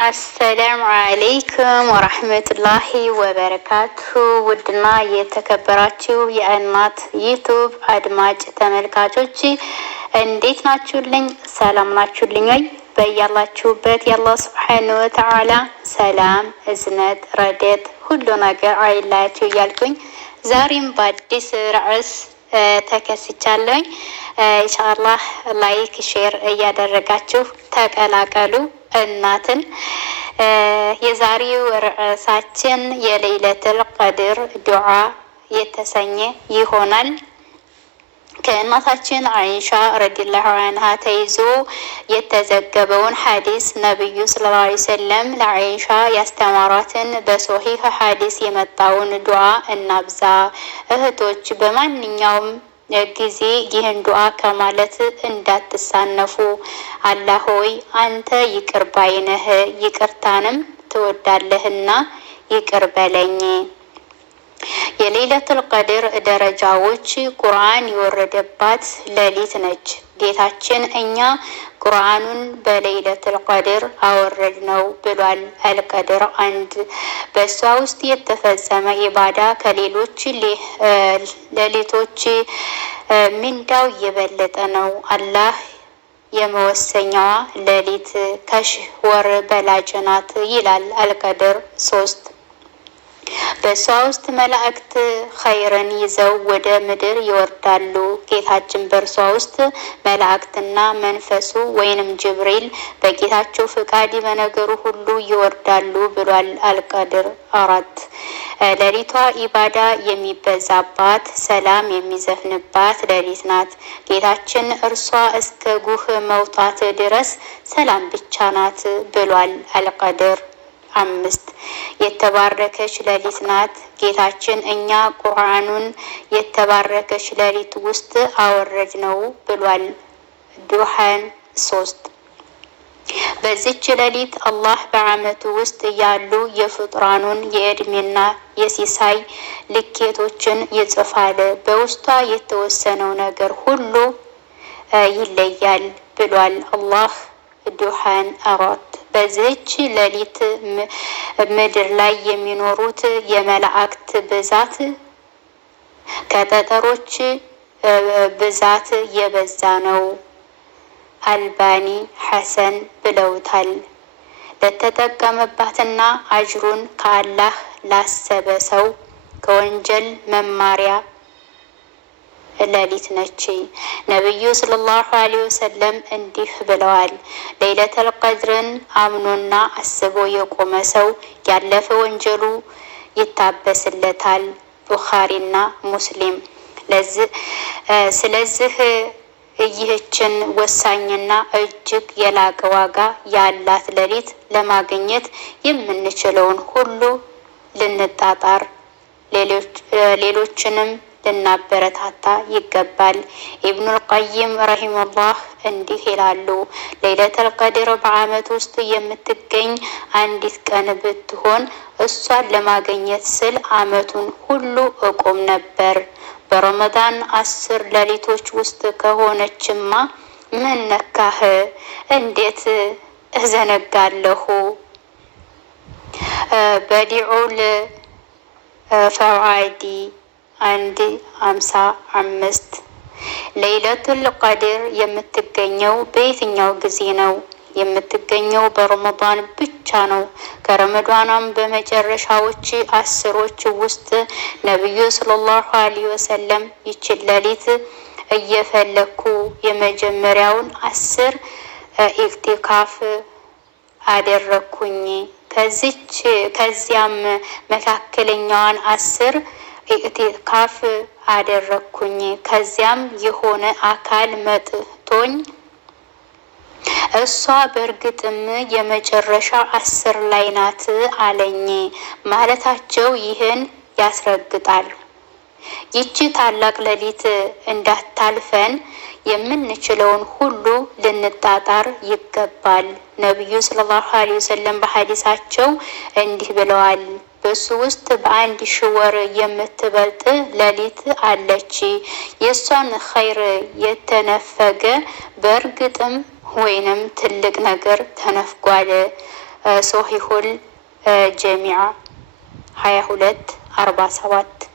አሰላሙ አለይኩም ወራህመቱላሂ ወበረካቱ። ውድና የተከበራችሁ የእናት ዩቱብ አድማጭ ተመልካቾች እንዴት ናችሁልኝ? ሰላም ናችሁልኝ ወይ? በያላችሁበት የአላህ ሱብሓነሁ ወተዓላ ሰላም፣ እዝነት፣ ረደት ሁሉ ነገር አይለያችሁ እያልኩኝ ዛሬም በአዲስ ርዕስ ተከስቻለሁኝ። ኢንሻአላህ ላይክ ሼር እያደረጋችሁ ተቀላቀሉ እናትን። የዛሬው ርዕሳችን የለይለቱል ቀድር ዱዓ የተሰኘ ይሆናል። ከእናታችን አይሻ ረዲየላሁ አንሃ ተይዞ የተዘገበውን ሐዲስ ነብዩ ሰለላሁ ዐለይሂ ወሰለም ለአይሻ ያስተማሯትን በሶሂህ ሐዲስ የመጣውን ዱዓ እናብዛ። እህቶች በማንኛውም ጊዜ ይህን ዱዓ ከማለት እንዳትሳነፉ። አላህ ሆይ አንተ ይቅር ባይ ነህ፣ ይቅርታንም ትወዳለህና ይቅር በለኝ። የለይለቱል ቀድር ደረጃዎች ቁርአን የወረደባት ሌሊት ነች። ጌታችን እኛ ቁርአኑን በለይለቱል ቀድር አወረድ ነው ብሏል። አልቀድር አንድ በእሷ ውስጥ የተፈጸመ ኢባዳ ከሌሎች ሌሊቶች ምንዳው የበለጠ ነው። አላህ የመወሰኛዋ ሌሊት ከሺህ ወር በላጭ ናት ይላል አልቀድር 3 በእሷ ውስጥ መላእክት ኸይርን ይዘው ወደ ምድር ይወርዳሉ። ጌታችን በእርሷ ውስጥ መላእክትና መንፈሱ ወይንም ጅብሪል በጌታቸው ፍቃድ በነገሩ ሁሉ ይወርዳሉ ብሏል አልቀድር 4 ሌሊቷ ኢባዳ የሚበዛባት ሰላም የሚዘፍንባት ሌሊት ናት። ጌታችን እርሷ እስከ ጉህ መውጣት ድረስ ሰላም ብቻ ናት ብሏል አልቀድር 5 የተባረከች ሌሊት ናት። ጌታችን እኛ ቁርአኑን የተባረከች ሌሊት ውስጥ አወረድ ነው ብሏል ዱሃን 3 በዚች ሌሊት አላህ በዓመቱ ውስጥ ያሉ የፍጡራኑን የእድሜና የሲሳይ ልኬቶችን ይጽፋል። በውስጧ የተወሰነው ነገር ሁሉ ይለያል ብሏል አላህ ዱሃን 4 በዚህች ሌሊት ምድር ላይ የሚኖሩት የመላእክት ብዛት ከጠጠሮች ብዛት የበዛ ነው። አልባኒ ሐሰን ብለውታል። ለተጠቀመባትና አጅሩን ከአላህ ላሰበ ሰው ከወንጀል መማሪያ ሌሊት ነች። ነብዩ ሰለላሁ ዐለይሂ ወሰለም እንዲህ ብለዋል። ለይለቱል ቀድርን አምኖና አስቦ የቆመ ሰው ያለፈ ወንጀሉ ይታበስለታል። ቡኻሪና ሙስሊም። ስለዚህ ይህችን ወሳኝና እጅግ የላቀ ዋጋ ያላት ሌሊት ለማግኘት የምንችለውን ሁሉ ልንጣጣር፣ ሌሎችንም ልናበረታታ ይገባል። ኢብኑል ቀይም ረሂመሁላህ እንዲህ ይላሉ። ለይለቱል ቀድር በዓመት ውስጥ የምትገኝ አንዲት ቀን ብትሆን እሷን ለማግኘት ስል ዓመቱን ሁሉ እቆም ነበር። በረመዳን 10 ሌሊቶች ውስጥ ከሆነችማ ምን ነካህ? እንዴት እዘነጋለሁ? በዲዑል ፈዋኢድ 155 ለይለቱል ቀድር የምትገኘው በየትኛው ጊዜ ነው? የምትገኘው በረመዳን ብቻ ነው። ከረመዳንም በመጨረሻዎች 10ሮች ውስጥ ነብዩ ሰለላሁ ዐለይሂ ወሰለም ይችን ሌሊት እየፈለኩ የመጀመሪያውን 10 ኢዕቲካፍ አደረኩኝ። ከዚያም መካከለኛዋን 10 ኢዕቲካፍ አደረኩኝ። ከዚያም የሆነ አካል መጥቶኝ እሷ በእርግጥም የመጨረሻ 10 ላይ ናት አለኝ ማለታቸው ይህን ያስረግጣል። ይቺ ታላቅ ሌሊት እንዳታልፈን የምንችለውን ሁሉ ልንጣጣር ይገባል። ነብዩ ሰለላሁ ዐለይሂ ወሰለም በሐዲሳቸው እንዲህ ብለዋል። በሱ ውስጥ በ1000 ወር የምትበልጥ ሌሊት አለች። የሷን ኸይር የተነፈገ በእርግጥም ወይንም ትልቅ ነገር ተነፍጓል። ሶሂሁል ጀሚዓ 2247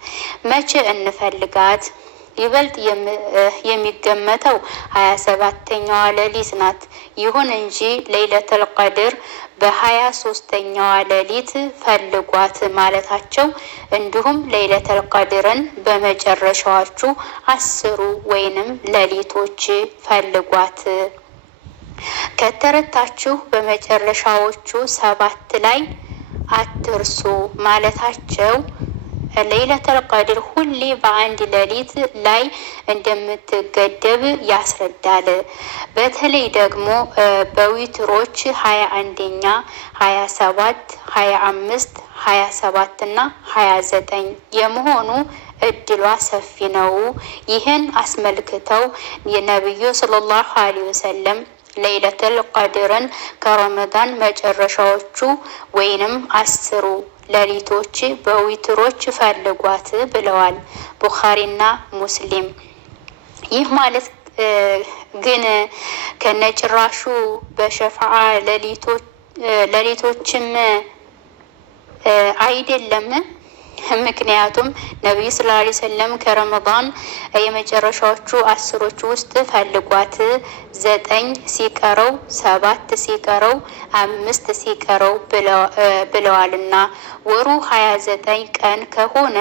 መቼ እንፈልጋት? ይበልጥ የሚገመተው 27ኛዋ ሌሊት ናት። ይሁን እንጂ ለይለተል ቀድር በ23ኛዋ ሌሊት ፈልጓት ማለታቸው እንዲሁም ለይለተል ቀድርን በመጨረሻዎቹ 10 ወይንም ሌሊቶች ፈልጓት ከተረታችሁ በመጨረሻዎቹ 7 ላይ አትርሱ ማለታቸው ለይለተል ቀድር ሁሌ በአንድ ሌሊት ላይ እንደምትገደብ ያስረዳል። በተለይ ደግሞ በዊትሮች 21ኛ፣ 27፣ 25፣ 27 እና 29 የመሆኑ እድሏ ሰፊ ነው። ይህን አስመልክተው የነብዩ ሰለላሁ ዐለይሂ ወሰለም ለይለተል ቀድርን ከረመዳን መጨረሻዎቹ ወይንም 10 ሌሊቶች በዊትሮች ፈልጓት ብለዋል ቡኻሪና ሙስሊም። ይህ ማለት ግን ከነጭራሹ በሸፋዓ ሌሊቶችም አይደለም። ምክንያቱም ነቢዩ ሰለላሁ ዐለይሂ ወሰለም ከረመዳን የመጨረሻዎቹ 10ሮች ውስጥ ፈልጓት 9 ሲቀረው 7 ሲቀረው 5 ሲቀረው ብለዋልና ወሩ 29 ቀን ከሆነ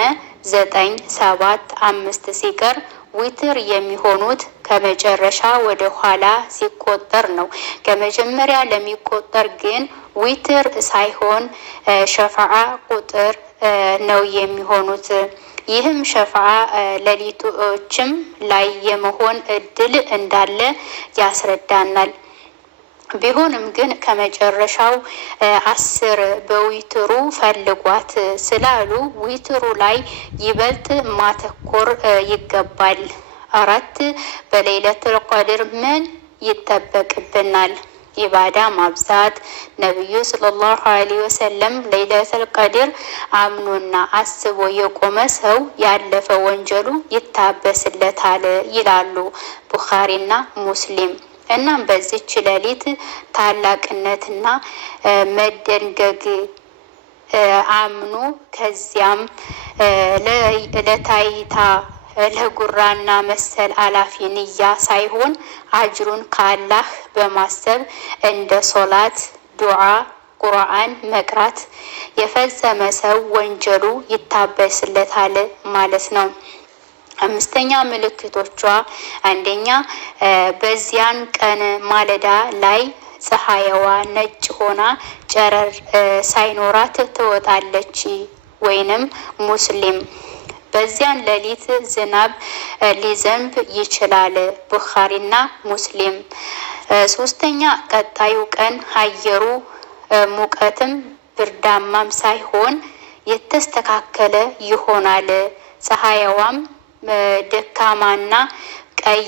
9 7 5 ሲቀር ዊትር የሚሆኑት ከመጨረሻ ወደ ኋላ ሲቆጠር ነው። ከመጀመሪያ ለሚቆጠር ግን ዊትር ሳይሆን ሸፋዓ ቁጥር ነው የሚሆኑት። ይህም ሸፋዓ ሌሊቶችም ላይ የመሆን እድል እንዳለ ያስረዳናል። ቢሆንም ግን ከመጨረሻው 10 በዊትሩ ፈልጓት ስላሉ ዊትሩ ላይ ይበልጥ ማተኮር ይገባል። 4 በለይለቱል ቀድር ምን ይጠበቅብናል? ኢባዳ ማብዛት። ነብዩ ሰለላሁ ዐለይሂ ወሰለም ለይለቱል ቀድር አምኖና አስቦ የቆመ ሰው ያለፈ ወንጀሉ ይታበስለታል ይላሉ ቡኻሪና ሙስሊም። እናም በዚች ሌሊት ታላቅነትና መደንገግ አምኖ ከዚያም ለታይታ ለጉራና መሰል አላፊ ንያ ሳይሆን አጅሩን ከአላህ በማሰብ እንደ ሶላት፣ ዱዓ፣ ቁርአን መቅራት የፈጸመ ሰው ወንጀሉ ይታበስለታል ማለት ነው። 5ኛ ምልክቶቿ፣ 1ኛ በዚያን ቀን ማለዳ ላይ ፀሐይዋ ነጭ ሆና ጨረር ሳይኖራት ትወጣለች ወይንም ሙስሊም በዚያን ሌሊት ዝናብ ሊዘንብ ይችላል ቡኻሪና ሙስሊም። 3ኛ ቀጣዩ ቀን አየሩ ሙቀትም ብርዳማም ሳይሆን የተስተካከለ ይሆናል። ፀሐይዋም ደካማና ቀይ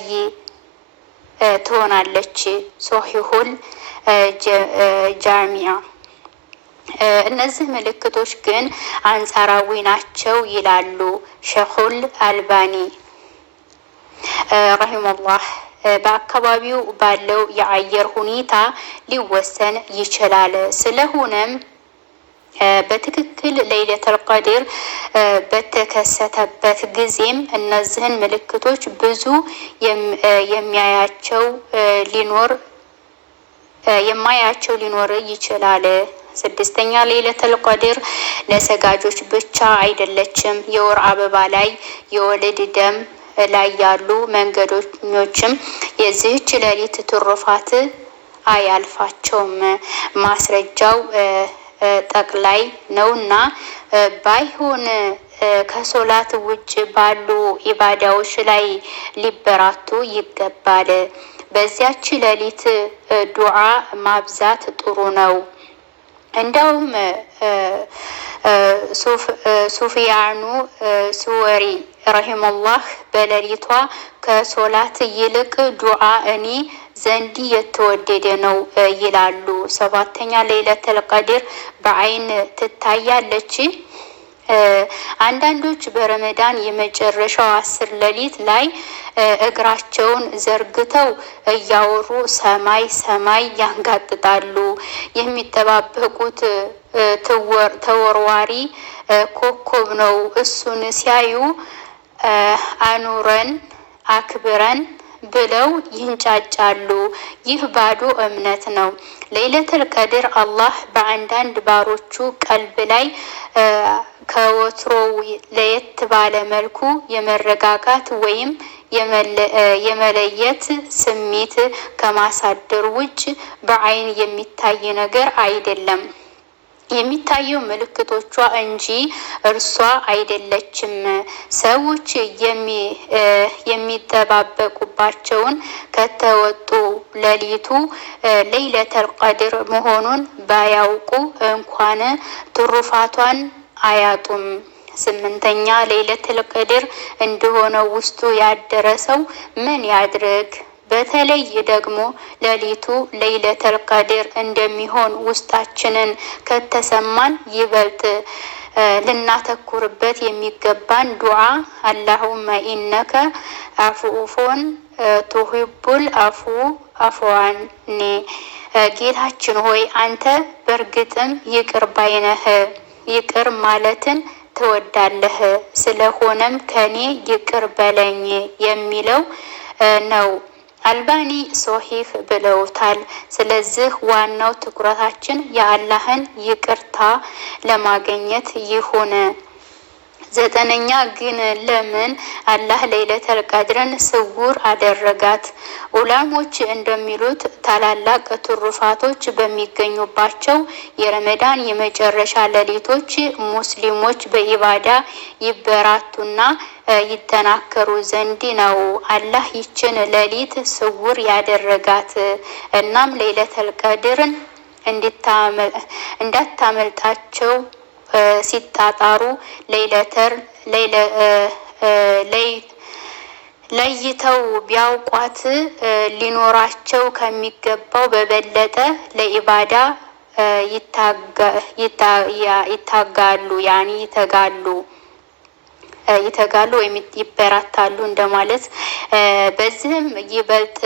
ትሆናለች። ሶሂሁል ጃሚዓ። እነዚህ ምልክቶች ግን አንጻራዊ ናቸው ይላሉ ሸኹል አልባኒ ረሂመሁላህ። በአካባቢው ባለው የአየር ሁኔታ ሊወሰን ይችላል። ስለሆነም በትክክል ለይለቱል ቀድር በተከሰተበት ጊዜም እነዚህን ምልክቶች ብዙ የማያቸው ሊኖር ይችላል። 6ኛ ለይለቱል ቀድር ለሰጋጆች ብቻ አይደለችም። የወር አበባ ላይ፣ የወሊድ ደም ላይ ያሉ መንገደኞችም የዚህች ሌሊት ትሩፋት አያልፋቸውም። ማስረጃው ጠቅላይ ነውና ባይሆን ከሶላት ውጭ ባሉ ኢባዳዎች ላይ ሊበራቱ ይገባል። በዚያች ሌሊት ዱዓ ማብዛት ጥሩ ነው። እንደውም ሱፊያኑ ሱወሪ ረሂመሁላህ በሌሊቷ ከሶላት ይልቅ ዱዓ እኔ ዘንድ የተወደደ ነው ይላሉ። 7ኛ ለይለቱል ቀድር በአይን ትታያለች? አንዳንዶች በረመዳን የመጨረሻው 10 ሌሊት ላይ እግራቸውን ዘርግተው እያወሩ ሰማይ ሰማይ ያንጋጥጣሉ። የሚጠባበቁት ተወርዋሪ ኮከብ ነው። እሱን ሲያዩ አኑረን አክብረን ብለው ይንጫጫሉ። ይህ ባዶ እምነት ነው። ለይለተል ቀድር አላህ በአንዳንድ ባሮቹ ቀልብ ላይ ከወትሮው ለየት ባለ መልኩ የመረጋጋት ወይም የመለየት ስሜት ከማሳደር ውጭ በአይን የሚታይ ነገር አይደለም። የሚታየው ምልክቶቿ እንጂ እርሷ አይደለችም። ሰዎች የሚጠባበቁባቸውን ከተወጡ ሌሊቱ ለይለተል ቀድር መሆኑን ባያውቁ እንኳን ትሩፋቷን አያጡም። 8ኛ ለይለተል ቀድር እንደሆነ ውስጡ ያደረሰው ምን ያድርግ? በተለይ ደግሞ ሌሊቱ ለይለተል ቀድር እንደሚሆን ውስጣችንን ከተሰማን ይበልጥ ልናተኩርበት የሚገባን ዱዓ አላሁመ ኢነከ አፉኡፎን ቱሂቡል አፍዋኒ፣ ጌታችን ሆይ አንተ በእርግጥም ይቅር ባይነህ ይቅር ማለትን ትወዳለህ፣ ስለሆነም ከኔ ይቅር በለኝ የሚለው ነው። አልባኒ ሶሂህ ብለውታል። ስለዚህ ዋናው ትኩረታችን የአላህን ይቅርታ ለማግኘት ይሁን። 9ኛ ግን ለምን አላህ ለይለተል ቀድርን ስውር አደረጋት? ዑላሞች እንደሚሉት ታላላቅ ትሩፋቶች በሚገኙባቸው የረመዳን የመጨረሻ ሌሊቶች ሙስሊሞች በኢባዳ ይበራቱና ይጠናከሩ ዘንድ ነው አላህ ይችን ሌሊት ስውር ያደረጋት። እናም ለይለተል ቀድርን እንዳታመልጣቸው ሲጣጣሩ ለይተው ቢያውቋት ሊኖራቸው ከሚገባው በበለጠ ለኢባዳ ይታጋሉ ይተጋሉ ወይም ይበራታሉ እንደማለት። በዚህም ይበልጥ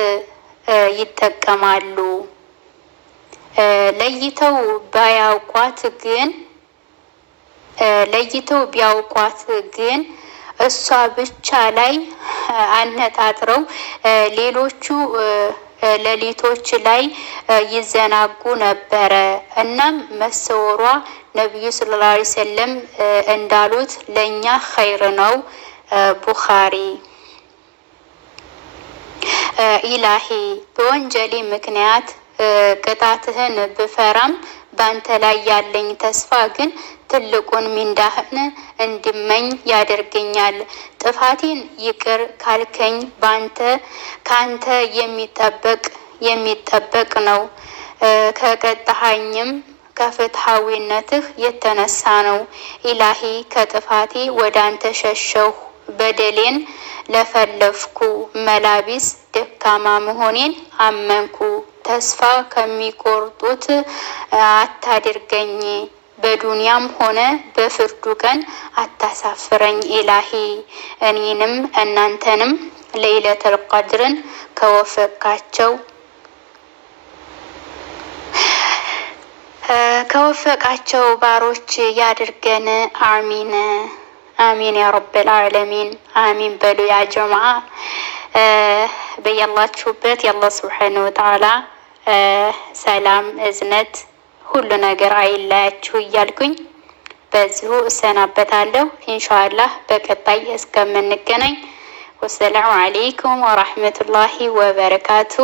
ይጠቀማሉ። ለይተው ቢያውቋት ግን እሷ ብቻ ላይ አነጣጥረው ሌሎቹ ሌሊቶች ላይ ይዘናጉ ነበረ። እናም መሰወሯ ነቢዩ ሰለላሁ ዐለይሂ ወሰለም እንዳሉት ለእኛ ኸይር ነው። ቡኻሪ። ኢላሂ በወንጀሌ ምክንያት ቅጣትህን ብፈራም ባንተ ላይ ያለኝ ተስፋ ግን ትልቁን ሚንዳህን እንድመኝ ያደርገኛል። ጥፋቴን ይቅር ካልከኝ ካንተ የሚጠበቅ ነው። ከቀጣኸኝም ከፍትሐዊነትህ የተነሳ ነው። ኢላሂ ከጥፋቴ ወደ አንተ ሸሸሁ፣ በደሌን ለፈለፍኩ፣ መላቢስ ደካማ መሆኔን አመንኩ። ተስፋ ከሚቆርጡት አታድርገኝ፣ በዱንያም ሆነ በፍርዱ ቀን አታሳፍረኝ። ኢላሂ እኔንም እናንተንም ለይለተል ቀድርን ከወፈቃቸው ባሮች ያድርገን። አሚን አሚን ያ ረብል ዓለሚን። አሚን በሉ ያ ጀማዓ። በያላችሁበት የአላህ ሱብሓነሁ ወተዓላ ሰላም፣ እዝነት፣ ሁሉ ነገር አይለያችሁ እያልኩኝ በዚሁ እሰናበታለሁ። ኢንሻአላህ በቀጣይ እስከምንገናኝ ወሰላሙ አለይኩም ወራህመቱላሂ ወበረካቱ።